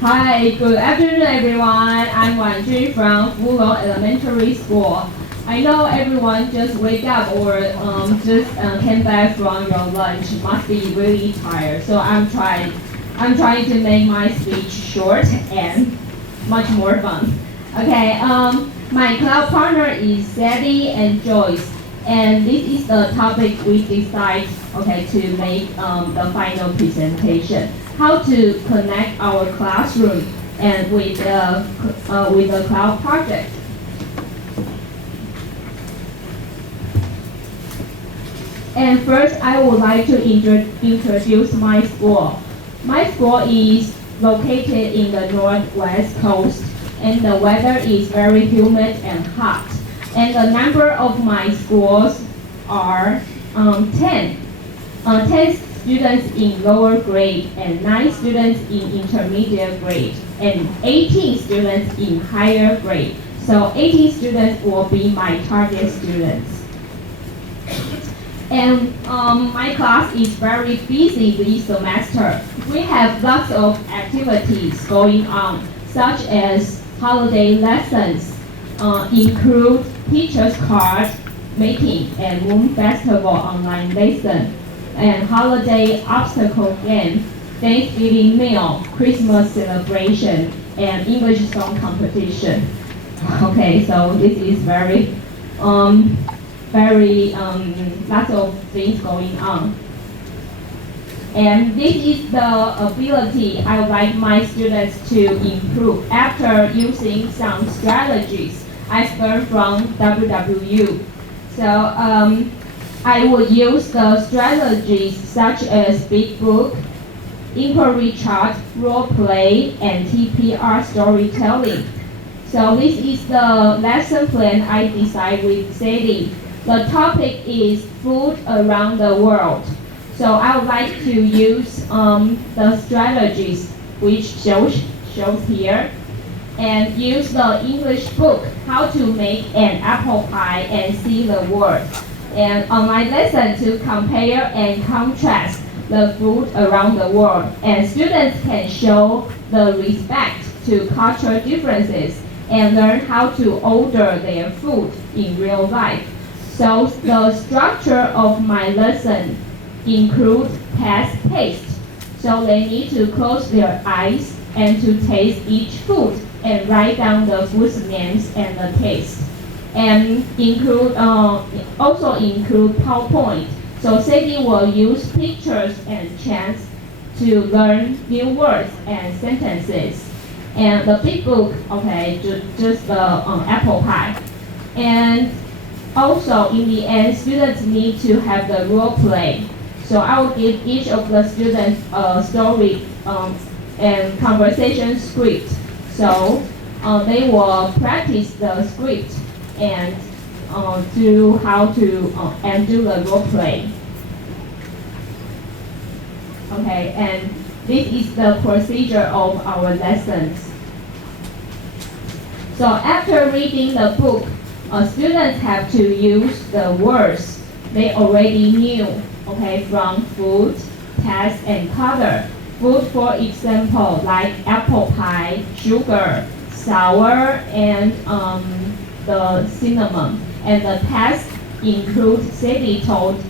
Hi, good afternoon everyone. I'm Wanjun from Fulong Elementary School. I know everyone just wake up or just came back from your lunch. Must be really tired. So I'm trying to make my speech short and much more fun. Okay. My club partner is Sadie and Joyce, and this is the topic we decide. Okay, to make the final presentation. How to connect our classroom and with the cloud project. And first, I would like to introduce my school. My school is located in the northwest coast, and the weather is very humid and hot. And the number of my schools are 10. 10 students in lower grade and 9 students in intermediate grade and 18 students in higher grade. So 18 students will be my target students. And my class is very busy this semester. We have lots of activities going on, such as holiday lessons, include teacher's card making and Moon Festival online lesson, and holiday obstacle game, Thanksgiving meal, Christmas celebration, and English song competition. Okay, so this is very lots of things going on. And this is the ability I would like my students to improve after using some strategies I've learned from WWU. So I would use the strategies such as Big Book, Inquiry Chart, Role Play, and TPR storytelling. So this is the lesson plan I designed with Sadie. The topic is food around the world. So I would like to use the strategies which shows here, and use the English book, How to Make an Apple Pie and See the World, and online lesson to compare and contrast the food around the world. And students can show the respect to cultural differences and learn how to order their food in real life. So the structure of my lesson includes past taste. So they need to close their eyes and to taste each food and write down the food's names and the taste. And also include PowerPoint. So Sadie will use pictures and chants to learn new words and sentences. And the big book, okay, just the apple pie. And also in the end, students need to have the role play. So I will give each of the students a story and conversation script. So they will practice the script and do how to and do the role play. Okay, and this is the procedure of our lessons. So after reading the book, students have to use the words they already knew, okay, from food, taste, and color. Food, for example, like apple pie, sugar, sour, and the cinnamon. And the taste includes, Sadie told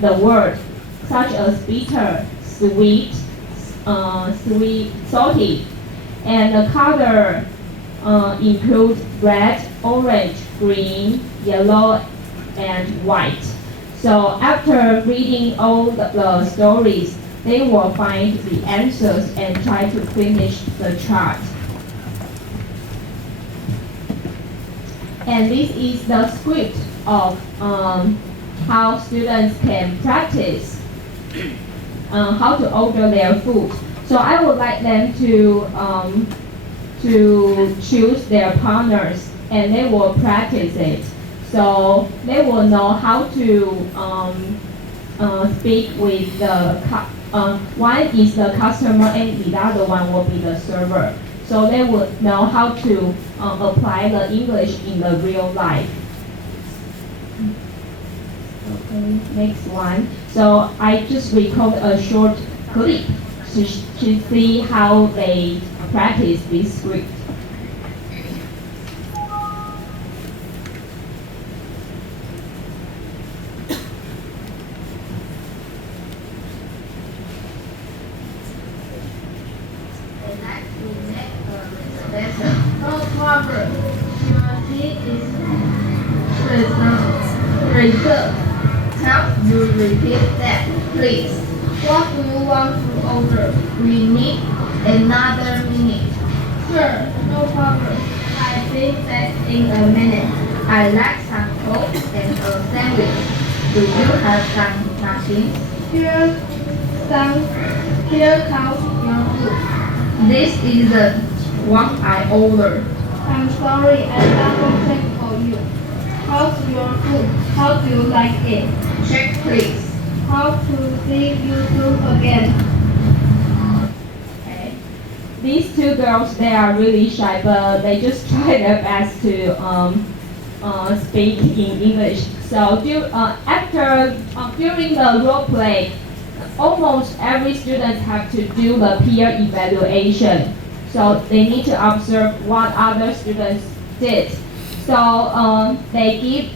the word, such as bitter, sweet, salty. And the color includes red, orange, green, yellow, and white. So after reading all the stories, they will find the answers and try to finish the chart. And this is the script of how students can practice how to order their food. So I would like them to choose their partners, and they will practice it. So they will know how to speak with the one is the customer and the other one will be the server. So they would know how to apply the English in the real life. Okay, next one. So I just recorded a short clip to see how they practice this script. No problem. Your seat is reserved. Can you repeat that, please? What do you want to order? We need another minute. Sure, no problem. I'll be back in a minute. I like some coke and a sandwich. Do you have some machines? Here comes your food. This is the one I ordered. I'm sorry, I double checked for you. How's your food? How do you like it? Check, please. How to see you soon again. Okay. These two girls, they are really shy, but they just try their best to speak in English. So during the role play, almost every student have to do the peer evaluation. So they need to observe what other students did. So they give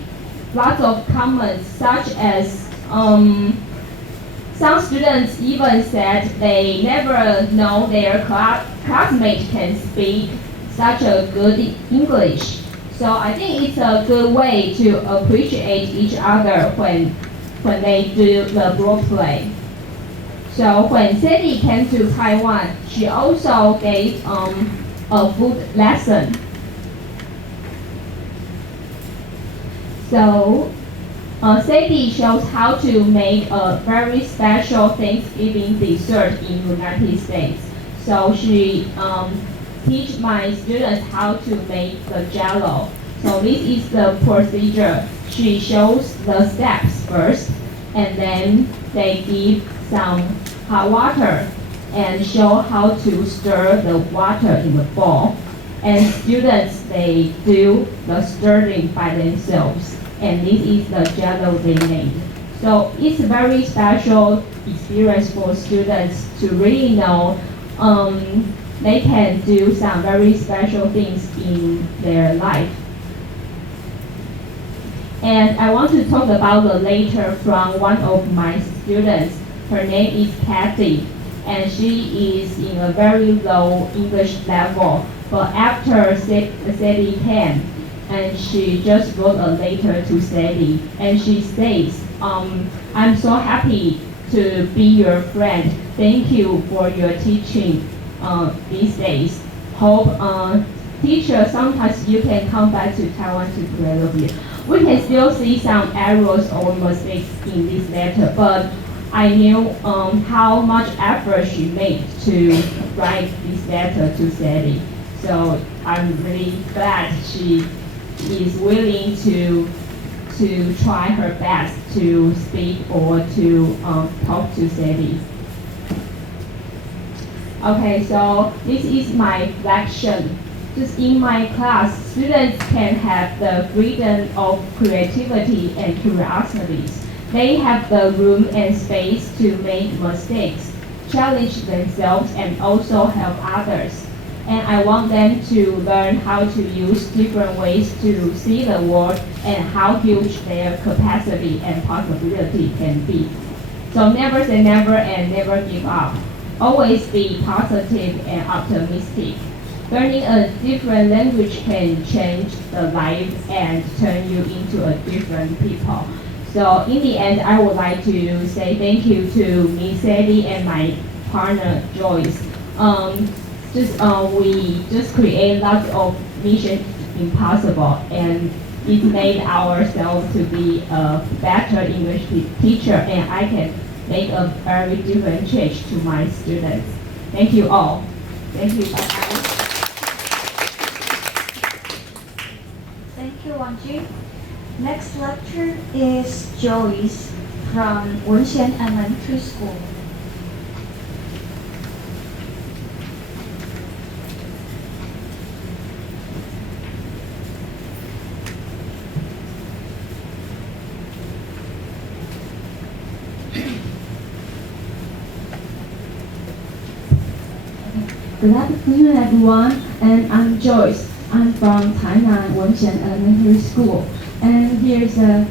lots of comments, such as some students even said they never know their classmate can speak such a good English. So I think it's a good way to appreciate each other when they do the role play. So when Sadie came to Taiwan, she also gave a food lesson. So Sadie shows how to make a very special Thanksgiving dessert in the United States. So she teach my students how to make the jello. So this is the procedure. She shows the steps first, and then they give some hot water and show how to stir the water in the bowl. And students, they do the stirring by themselves. And this is the jello they made. So it's a very special experience for students to really know they can do some very special things in their life. And I want to talk about the letter from one of my students. Her name is Kathy, and she is in a very low English level. But after Sadie came, and she just wrote a letter to Sadie, and she says, I'm so happy to be your friend. Thank you for your teaching these days. Hope teacher, sometimes you can come back to Taiwan to play with you. We can still see some errors or mistakes in this letter, but I knew how much effort she made to write this letter to Sadie. So I'm really glad she is willing to try her best to speak or to talk to Sadie. Okay, so this is my lection. Just in my class, students can have the freedom of creativity and curiosities. They have the room and space to make mistakes, challenge themselves, and also help others. And I want them to learn how to use different ways to see the world and how huge their capacity and possibility can be. So never say never and never give up. Always be positive and optimistic. Learning a different language can change the life and turn you into a different people. So in the end, I would like to say thank you to Miss Sadie and my partner Joyce. We just create lots of Mission Impossible, and it made ourselves to be a better English teacher, and I can make a very different change to my students. Thank you all. Thank you. Bye-bye. Thank you, Wanji. Next lecture is Joyce from Wenxian Elementary School. Good afternoon, everyone, and I'm Joyce. I'm from Tainan Wenxian Elementary School, and here's my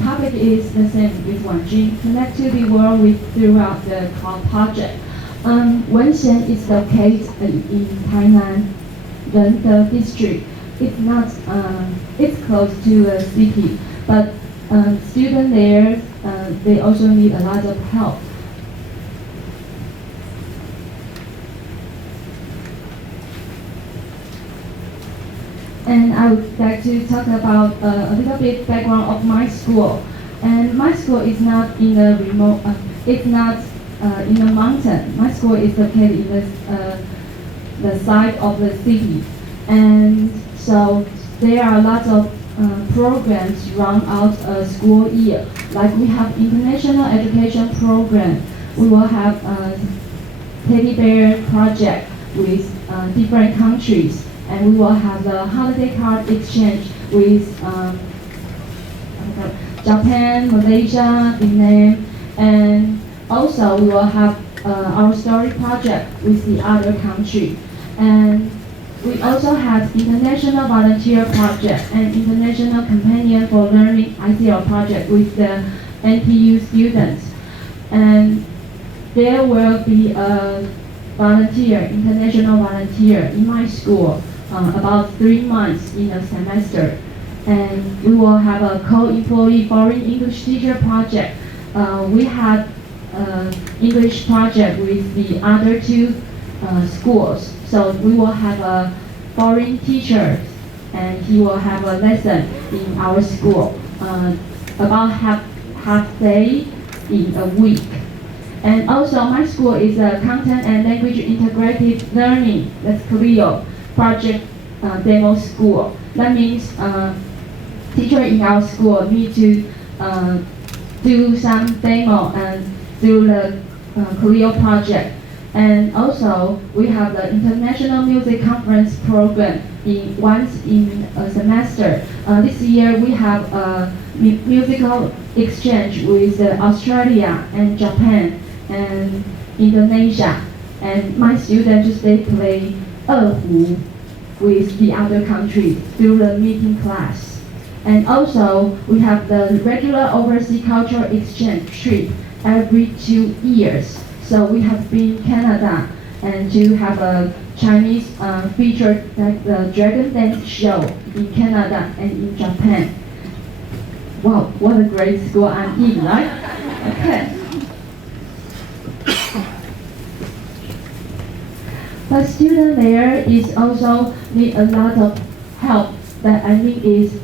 topic is the same with Wanjun, connect to the world throughout the cloud project. Wenxian is located in Tainan, the district. It's close to a city, but students there, they also need a lot of help. And I would like to talk about a little bit background of my school. And my school is not in a remote, it's not in a mountain. My school is located in the side of the city. And so there are lots of programs run out a school year. Like we have international education program. We will have a teddy bear project with different countries. And we will have a holiday card exchange with Japan, Malaysia, Vietnam, and also we will have our story project with the other country. And we also have international volunteer project and international companion for learning ICL project with the NTU students. And there will be a international volunteer in my school. About 3 months in a semester, and we will have a co-employee foreign English teacher project. We had English project with the other 2 schools, so we will have a foreign teacher, and he will have a lesson in our school about half day in a week. And also, my school is a content and language integrated learning. That's CLIO. Project demo school. That means teachers in our school need to do some demo and do the CLIO project. And also we have the international music conference program once in a semester. This year we have a musical exchange with Australia and Japan and Indonesia. And my students they play Erhu with the other countries through the meeting class. And also, we have the regular overseas cultural exchange trip every 2 years. So we have been Canada and to have a Chinese feature like the Dragon Dance show in Canada and in Japan. Wow, what a great school I'm in, right? Okay. But student there is also need a lot of help. That I think is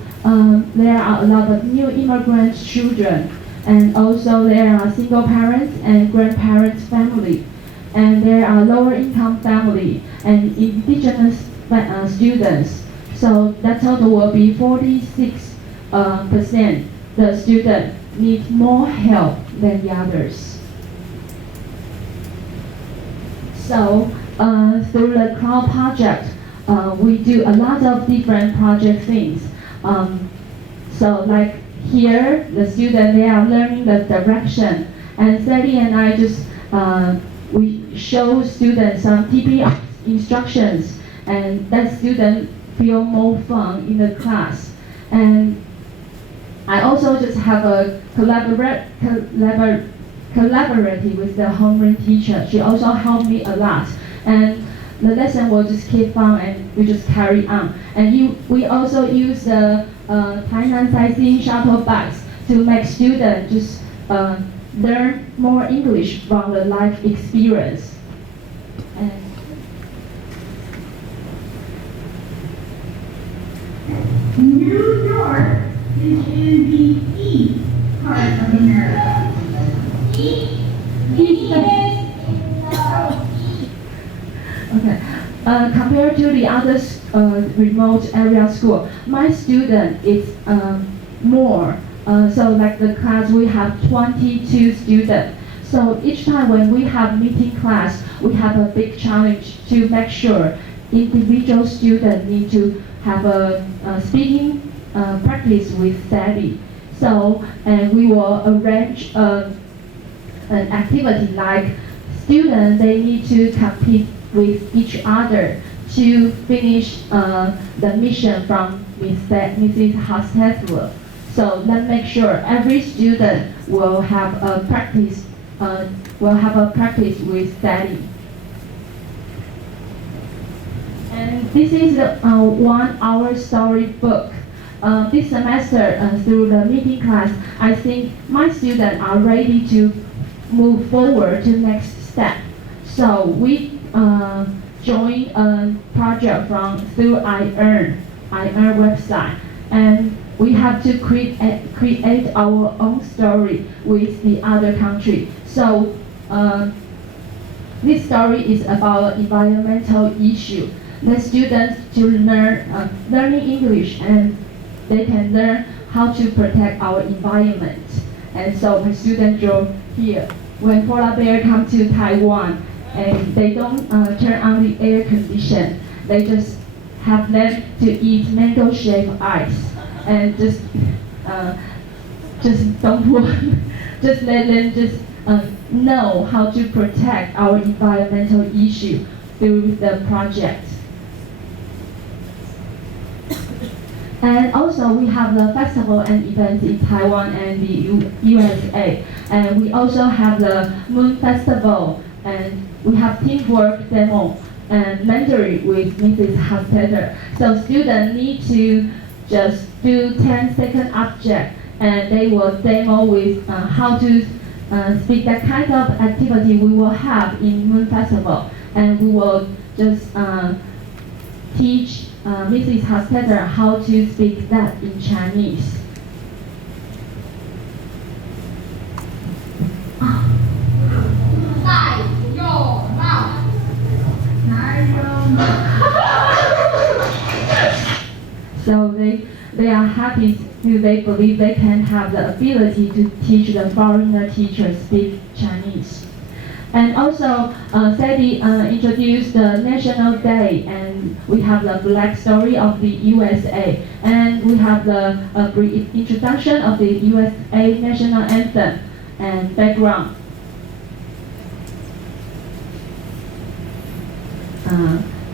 there are a lot of new immigrant children, and also there are single parents and grandparents family, and there are lower income family and indigenous students. So that total will be 46%. The student need more help than the others. So. Through the cloud project, we do a lot of different project things. So like here, the student, they are learning the direction. And Sadie and I just, we show students some TP instructions, and that student feel more fun in the class. And I also just have a collaborative with the homeroom teacher. She also helped me a lot. And the lesson will just keep fun and we just carry on. And we also use the Tainan sightseeing shuttle bus to make students just learn more English from the life experience. And New York is in the east part of America. Okay. Compared to the other remote area school, my student is more. So like the class, we have 22 students. So each time when we have meeting class, we have a big challenge to make sure individual students need to have a speaking practice with Sadie. So, and we will arrange an activity like students, they need to compete with each other to finish the mission from Mrs. Hostetler. So let's make sure every student will have a practice with Sadie. And this is the 1-hour storybook. This semester, through the meeting class, I think my students are ready to move forward to the next step. So we joined a project through iEarn website, and we have to create our own story with the other country. So this story is about environmental issue. The students to learning English, and they can learn how to protect our environment. And so my students draw here. When polar bear come to Taiwan, and they don't turn on the air condition, they just have them to eat mango-shaped ice, and just don't just let them just know how to protect our environmental issue through the project. And also we have the festival and events in Taiwan and the USA. And we also have the Moon Festival, and we have teamwork demo and mentoring with Mrs. Hostetler. So students need to just do 10-second object, and they will demo with how to speak that kind of activity we will have in Moon Festival. And we will just teach Mrs. Hostetler how to speak that in Chinese. So they are happy. They believe they can have the ability to teach the foreigner teachers speak Chinese. And also, Sadie introduced the National Day, and we have the Black Story of the USA, and we have the brief introduction of the USA National Anthem and background.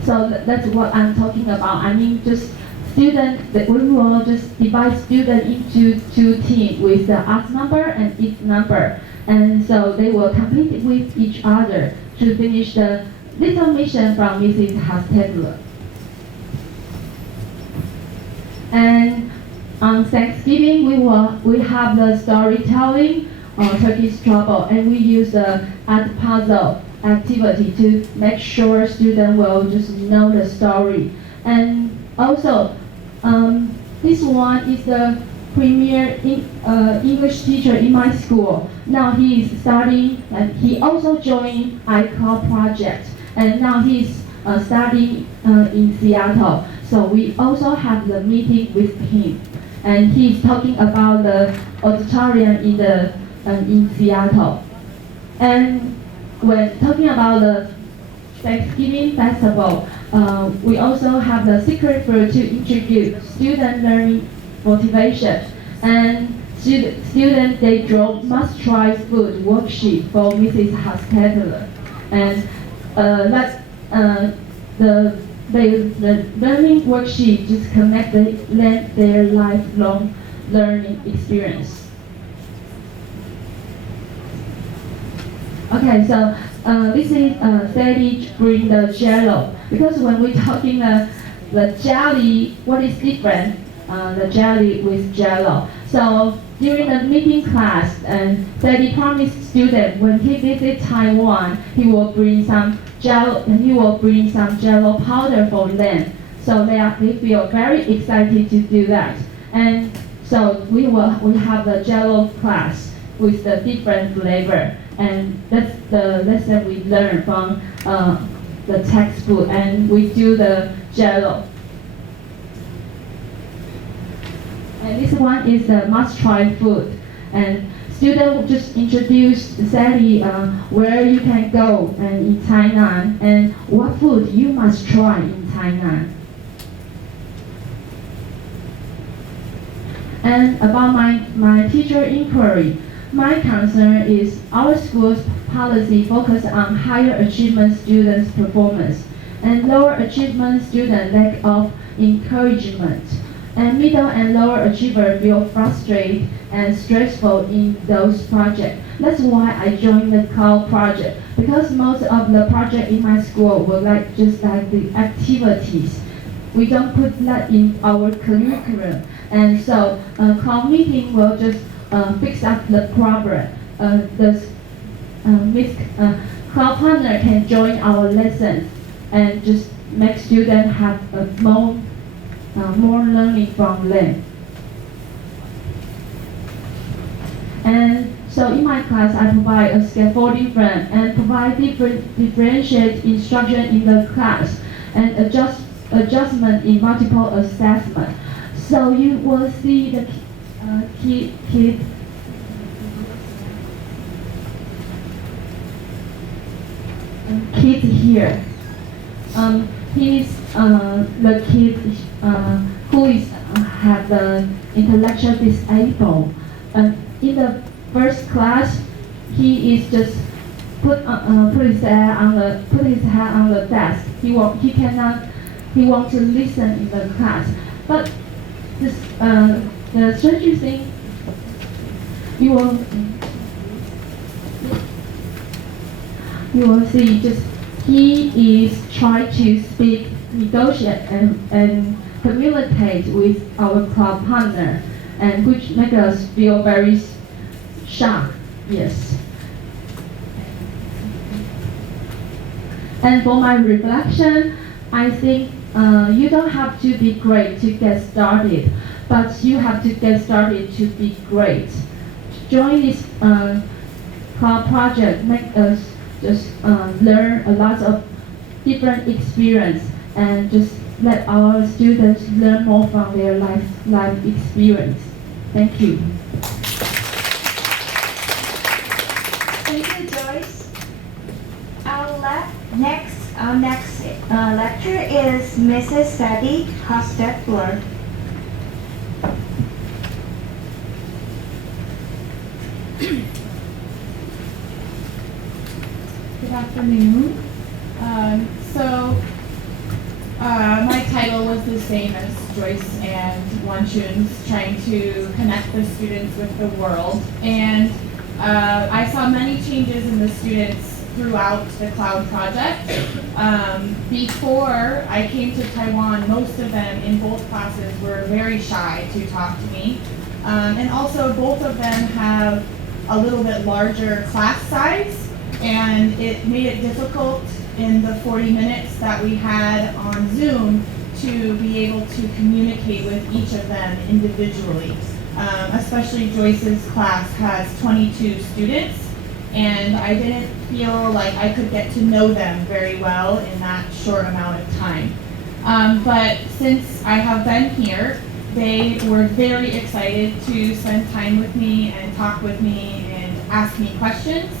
So that's what I'm talking about. I mean, just we will just divide students into 2 teams with the odd number and even number. And so they will compete with each other to finish the little mission from Mrs. Hostetler. And on Thanksgiving, we have the storytelling Turkish Trouble, and we use the art puzzle activity to make sure students will just know the story. And also, this one is the premier English teacher in my school. Now he is studying, and he also joined ICAL project, and now he's studying in Seattle. So we also have the meeting with him, and he's talking about the auditorium in Seattle. And when talking about the Thanksgiving festival, we also have the secret food to introduce student learning motivation. And students, they draw must-try food worksheet for Mrs. Hostetler. And the learning worksheet just connect their lifelong learning experience. Okay, so this is Sadie bring the jello, because when we're talking the jelly, what is different? The jelly with jello. So during the meeting class, and Sadie promised students when he visits Taiwan, he will bring some jello, and he will bring some jello powder for them. So they feel very excited to do that. And so we have the jello class with the different flavor. And that's the lesson we learned from the textbook, and we do the jello. And this one is the must-try food. And students just introduce Sadie where you can go in Tainan, and what food you must try in Tainan. And about my teacher inquiry, My concern is our school's policy focus on higher achievement students' performance and lower achievement students' lack of encouragement. And middle and lower achievers feel frustrated and stressful in those projects. That's why I joined the cloud project, because most of the projects in my school were just like the activities. We don't put that in our curriculum, and so cloud meeting will just fix up the problem. Cloud partner can join our lessons and just make students have more learning from them. And so in my class, I provide a scaffolding frame and provide differentiate instruction in the class and adjustment in multiple assessment. So you will see the kid here. He's the kid who is have the intellectual disabled. In the first class, he is just put his head on the desk. He wants to listen in the class. But the stranger thing, you will see just he is trying to speak, negotiate, and communicate with our club partner, and which makes us feel very shocked. Yes. And for my reflection, I think you don't have to be great to get started, but you have to get started to be great. Join this club project make us just learn a lot of different experience and just let our students learn more from their life experience. Thank you. Thank you, Joyce. Our next lecture is Mrs. Sadie Hostetler. Good afternoon. My title was the same as Joyce and Wanchun's, trying to connect the students with the world. And I saw many changes in the students throughout the cloud project. Before I came to Taiwan, most of them in both classes were very shy to talk to me. And also both of them have a little bit larger class size, and it made it difficult in the 40 minutes that we had on Zoom to be able to communicate with each of them individually. Especially Joyce's class has 22 students, and I didn't feel like I could get to know them very well in that short amount of time. But since I have been here, they were very excited to spend time with me and talk with me and ask me questions.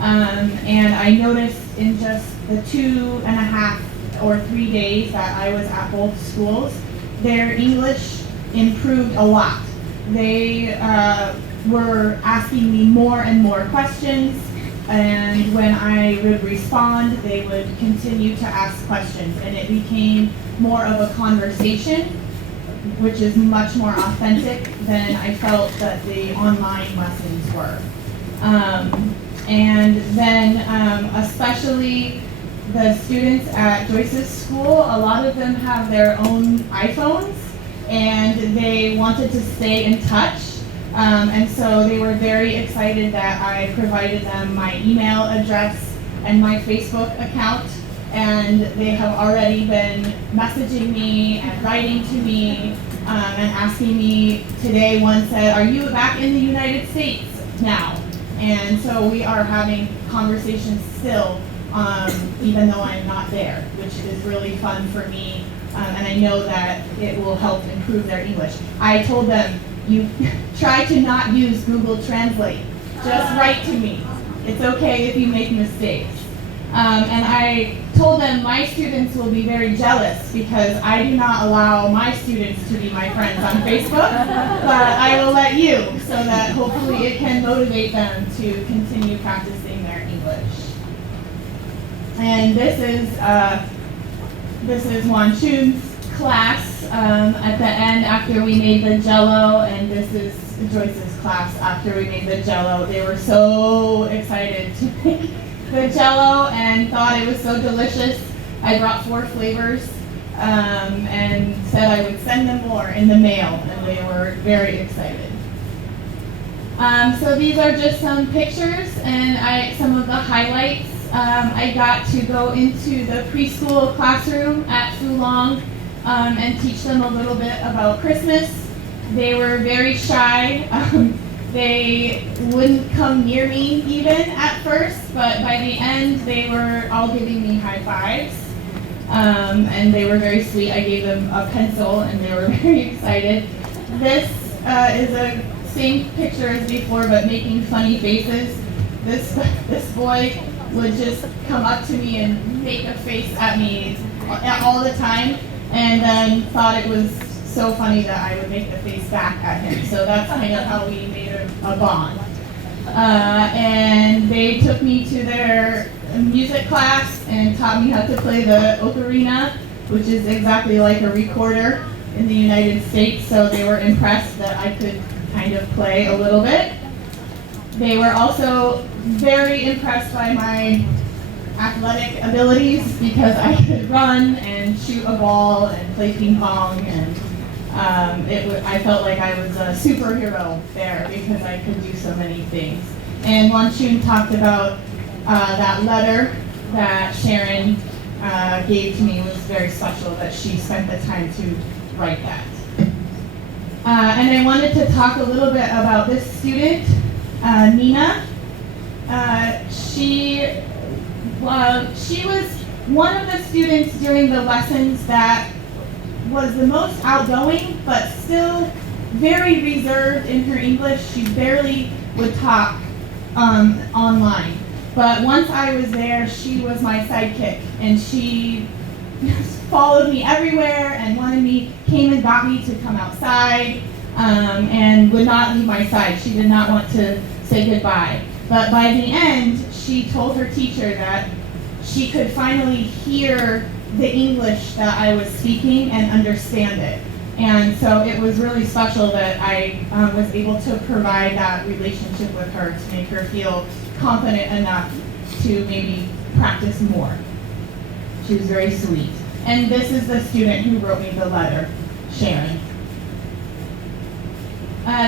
And I noticed in just the 2.5 or 3 days that I was at both schools, their English improved a lot. They were asking me more and more questions, and when I would respond, they would continue to ask questions, and it became more of a conversation, which is much more authentic than I felt that the online lessons were. And then especially the students at Joyce's school, a lot of them have their own iPhones, and they wanted to stay in touch. And so they were very excited that I provided them my email address and my Facebook account, and they have already been messaging me and writing to me and asking me. Today one said, "Are you back in the United States now?" And so we are having conversations still, even though I'm not there, which is really fun for me, and I know that it will help improve their English. I told them, you try to not use Google Translate. Just write to me. It's okay if you make mistakes. And I told them my students will be very jealous because I do not allow my students to be my friends on Facebook, but I will let you so that hopefully it can motivate them to continue practicing their English. And this is Wanchun's class at the end after we made the Jell-O, and this is Joyce's class after we made the Jell-O. They were so excited to make the Jell-O and thought it was so delicious. I brought 4 flavors and said I would send them more in the mail, and they were very excited. So these are just some pictures and some of the highlights. I got to go into the preschool classroom at Fulong and teach them a little bit about Christmas. They were very shy. They wouldn't come near me even at first, but by the end they were all giving me high fives. And they were very sweet. I gave them a pencil and they were very excited. This is a same picture as before, but making funny faces. This boy would just come up to me and make a face at me all the time, and then thought it was so funny that I would make the face back at him. So that's kind of how we made a bond. And they took me to their music class and taught me how to play the ocarina, which is exactly like a recorder in the United States. So they were impressed that I could kind of play a little bit. They were also very impressed by my athletic abilities because I could run and shoot a ball and play ping pong, and I felt like I was a superhero there because I could do so many things. And Wanchun talked about that letter that Sharon gave to me was very special, that she spent the time to write that. And I wanted to talk a little bit about this student, Nina. She was one of the students during the lessons that was the most outgoing, but still very reserved in her English. She barely would talk online. But once I was there, she was my sidekick, and she followed me everywhere and came and got me to come outside, and would not leave my side. She did not want to say goodbye. But by the end, she told her teacher that she could finally hear the English that I was speaking and understand it. And so it was really special that I was able to provide that relationship with her to make her feel confident enough to maybe practice more. She was very sweet. And this is the student who wrote me the letter, Sharon.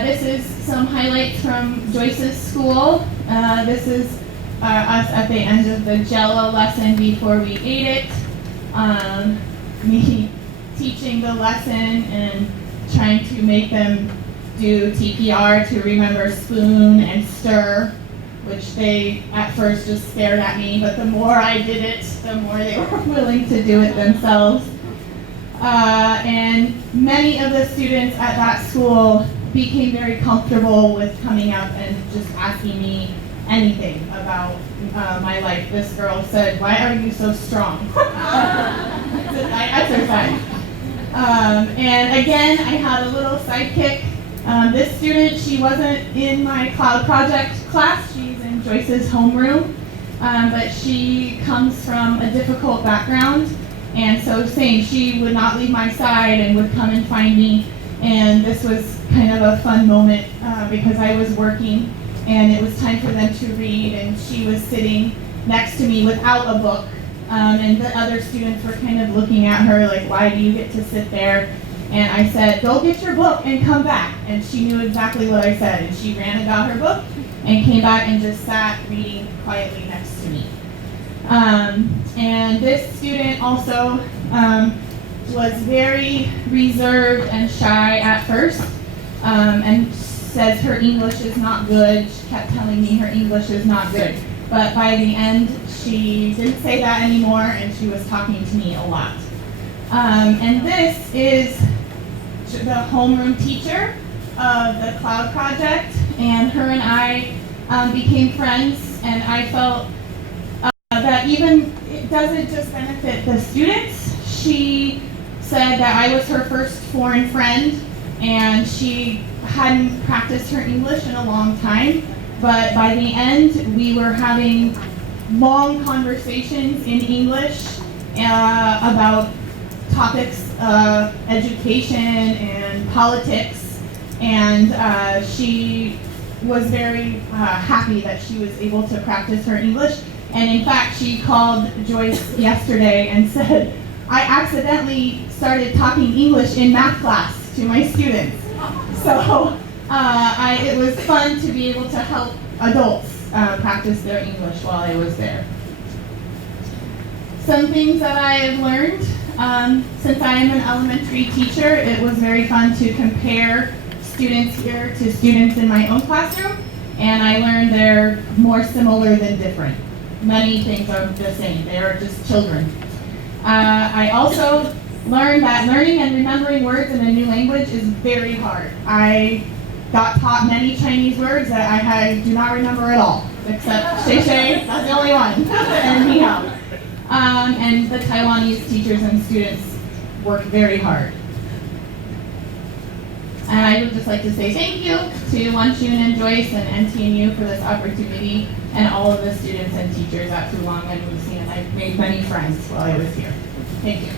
This is some highlights from Joyce's school. This is us at the end of the Jell-O lesson before we ate it. Me teaching the lesson and trying to make them do TPR to remember spoon and stir, which they at first just stared at me, but the more I did it, the more they were willing to do it themselves. And many of the students at that school became very comfortable with coming up and just asking me anything about my life. This girl said, "Why are you so strong?" I exercise. And again, I had a little sidekick. This student, she wasn't in my cloud project class. She's in Joyce's homeroom, but she comes from a difficult background. And so same, she would not leave my side and would come and find me. And this was kind of a fun moment because I was working and it was time for them to read, and she was sitting next to me without a book. And the other students were kind of looking at her like, "Why do you get to sit there?" And I said, "Go get your book and come back." And she knew exactly what I said. And she ran and got her book and came back and just sat reading quietly next to me. And this student also was very reserved and shy at first, and says her English is not good. She kept telling me her English is not good. But by the end, she didn't say that anymore, and she was talking to me a lot. And this is the homeroom teacher of the Cloud Project, and her and I became friends, and I felt that even it doesn't just benefit the students. She said that I was her first foreign friend, and she hadn't practiced her English in a long time, but by the end we were having long conversations in English about topics of education and politics, and she was very happy that she was able to practice her English. And in fact, she called Joyce yesterday and said, I accidentally started talking English in math class to my students. So it was fun to be able to help adults practice their English while I was there. Some things that I have learned, since I am an elementary teacher, it was very fun to compare students here to students in my own classroom, and I learned they're more similar than different. Many things are the same, they are just children. I also learned that learning and remembering words in a new language is very hard. I got taught many Chinese words that I do not remember at all, except Shay Shay, that's the only one, and Ni Hao. And the Taiwanese teachers and students work very hard. And I would just like to say thank you to Wanchun and Joyce and NTNU for this opportunity, and all of the students and teachers at Fulong and Wuxi, and I've made many friends while I was here. Thank you.